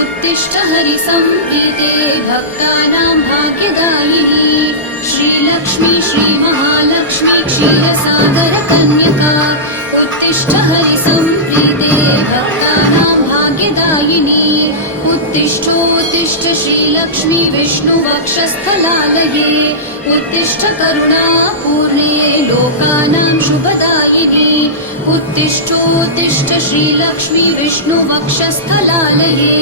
उत्तिष्ठ हरिसंप्रीते भक्तानां भाग्यदायिनी श्रीलक्ष्मी श्रीमहालक्ष्मी क्षीरसागरकन्यका उत्तिष्ठ हरिसंप्रीते भक्तानां भाग्यदायिनी उत्तिष्ठोत्तिष्ठ श्रीलक्ष्मी विष्णुवक्षस्थलालये उत्तिष्ठ करुणापूर्णे लोकानां शुभदायिनी उत्तिष्ठोत्तिष्ठ श्रीलक्ष्मी विष्णुवक्षस्थलालये।